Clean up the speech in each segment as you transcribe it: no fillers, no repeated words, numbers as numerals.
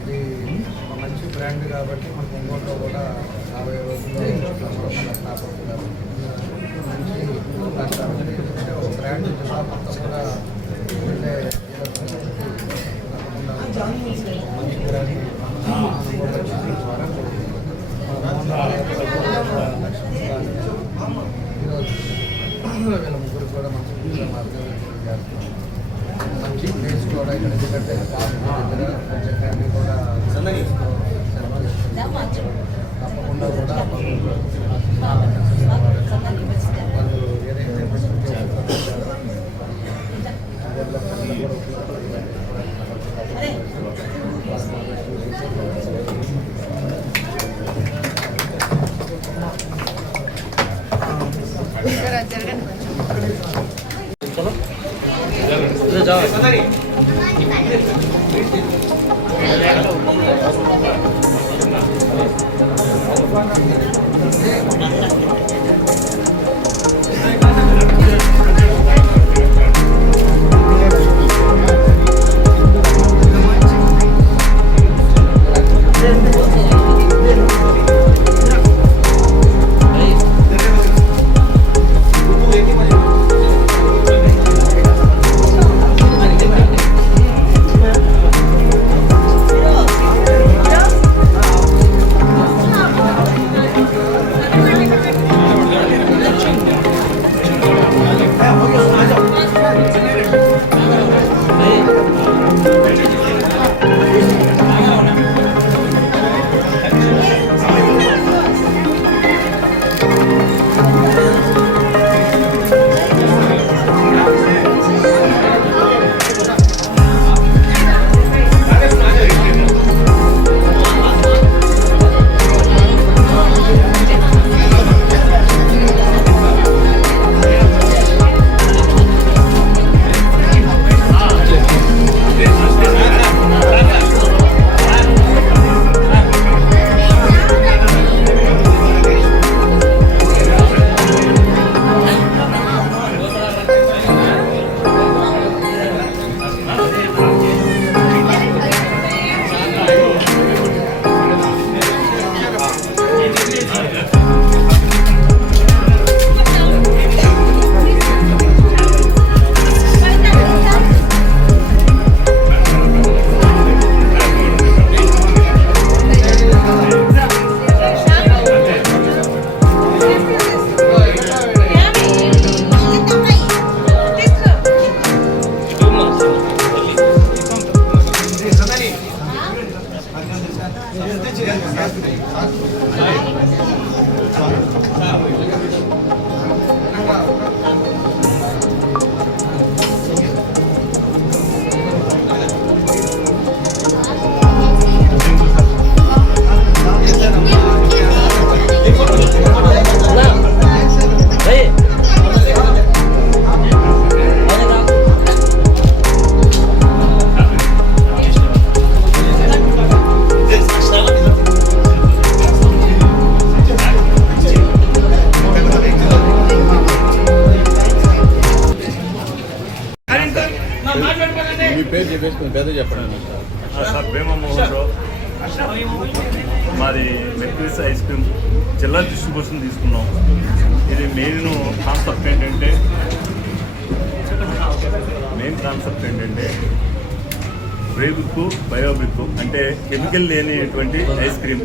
ఇది మంచి బ్రాండ్ కాబట్టి మనకు ఒంగోలులో కూడా 50 రోజుల్లో స్టార్ట్ అవుతుంది మంచి అవకాశాలు ఎందుకంటే ఒక బ్రాండ్ జిల్లా మొత్తం కూడా వెళ్ళే మంచి బ్రాండ్ వీళ్ళ ముగ్గురు కూడా మంచి మార్గదర్శనం చేస్తున్నాం. మంచి ప్లేస్ కూడా ఇక్కడ ఎందుకంటే దగ్గర ఫ్యామిలీ కూడా తప్పకుండా కూడా వాళ్ళు ఏదైతే సార్ భీమమోహన్ రావు, మాది మెక్విస్ ఐస్ క్రీమ్ జిల్లా డిస్ట్రిబ్యూషన్ తీసుకున్నాం. ఇది మెయిన్ కాన్సెప్ట్ ఏంటంటే బ్రేబిక్ బయోబిక్ అంటే కెమికల్ లేనిటువంటి ఐస్ క్రీమ్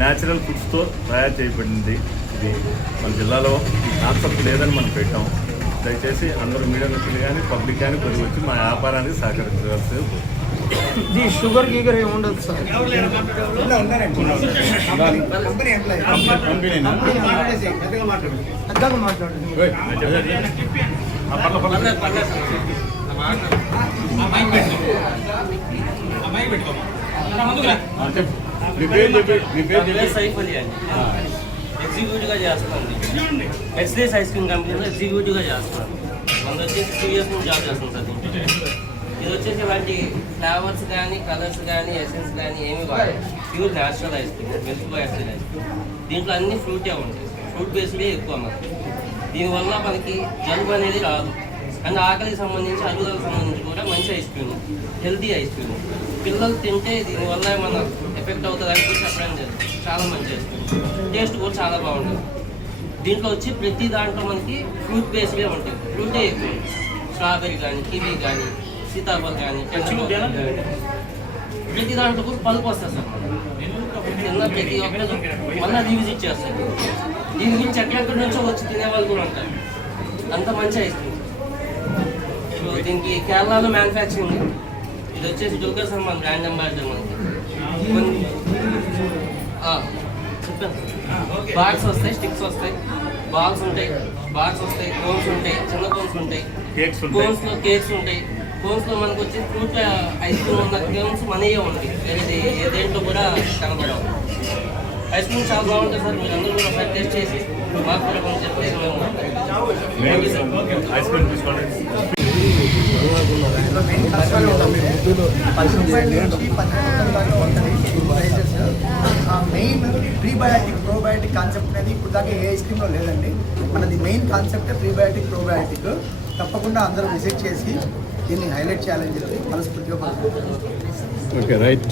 న్యాచురల్ ఫుడ్స్తో తయారు చేయబడింది. ఇది మన జిల్లాలో ఈ కాన్సెప్ట్ లేదని మనం పెట్టాం. దయచేసి అందరూ మీడియా మిత్రులు కానీ పబ్లిక్ కానీ కొద్దిగా వచ్చి మా వ్యాపారానికి సహకరించవలసి. ఇది షుగర్ గీగర్ ఏమి ఉండదు సార్. ఎగ్జిక్యూటివ్గా చేస్తాను. ఎక్స్లేస్ ఐస్ క్రీమ్ కంపెనీలో ఎగ్జిక్యూటివ్గా చేస్తాను. మన వచ్చేసి 2 years నుంచి జాబ్ చేస్తాను సార్. ఇది వచ్చేసి ఇలాంటి ఫ్లేవర్స్ కానీ కలర్స్ కానీ ఎసెన్స్ కానీ ఏమి వాడాలి. Pure natural ice cream, milk boy ice cream. దీంట్లో అన్ని ఫ్రూటే ఉంటాయి, ఫ్రూట్ బేస్డే ఎక్కువ మనకి. దీనివల్ల మనకి జలుబు అనేది రాదు, అండ్ ఆకలికి సంబంధించి అరుగుదలకు సంబంధించి కూడా మంచి ice cream, healthy ice cream. పిల్లలు తింటే దీనివల్ల ఏమన్నా ఎఫెక్ట్ అవుతుంది అని కూడా చెప్పడం లేదు. చాలా మంచి ఐస్ క్రీమ్, టేస్ట్ కూడా చాలా బాగుంటుంది. దీంట్లో వచ్చి ప్రతి దాంట్లో మనకి ఫ్రూట్ బేస్డ్గా ఉంటుంది. ఫ్రూటే ఎక్కువ, స్ట్రాబెర్రీ కానీ, కివీ కానీ, సీతాఫలం కానీ, ప్రతి దాంట్లో కూడా పలుపు వస్తుంది సార్. తిన్న ప్రతి ఒక్కరు మళ్ళీ రీవిజిట్ చేస్తారు. దీని గురించి ఎక్కడెక్కడి నుంచో వచ్చి తినేవాళ్ళు కూడా ఉంటారు. అంత మంచి ఐస్ క్రీమ్. ఇప్పుడు దీనికి కేరళలో మ్యానుఫ్యాక్చరింగ్. ఇది వచ్చేసి జోకర్ సల్మాన్ బ్రాండ్ అంబాసిడర్ మనకి. చెప్పాను, బాక్స్ వస్తాయి, స్టిక్స్ వస్తాయి, బాల్స్ ఉంటాయి, బాక్స్ వస్తాయి, కోన్స్ ఉంటాయి, చిన్న కోన్స్ ఉంటాయి, కోన్స్లో కేక్స్ ఉంటాయి. కోన్స్లో మనకు వచ్చి ఫ్రూట్ ఐస్ క్రీమ్ ఉన్న కోన్స్ మనయే ఉంటాయి. ఏ దేంట్లో కూడా కనబడవు. ఐస్ క్రీమ్ చాలా బాగుంటుంది సార్. మీరు అందరూ కూడా టేస్ట్ చేసి మాకు కూడా కొంచెం చెప్పేసి మేము ఐస్ క్రీమ్ తీసుకోండి. మెయిన్ ప్రీబయాటిక్ ప్రోబయాటిక్ కాన్సెప్ట్ అనేది ఇప్పుడు దాకా ఏ ఐస్ క్రీమ్లో లేదండి. మనది మెయిన్ కాన్సెప్ట్ ప్రీబయాటిక్ ప్రోబయాటిక్. తప్పకుండా అందరూ విజిట్ చేసి దీన్ని హైలైట్ చేయాలని చెప్పి మనస్ఫూర్తిగా కోరుకుంటున్నాను. Okay, right.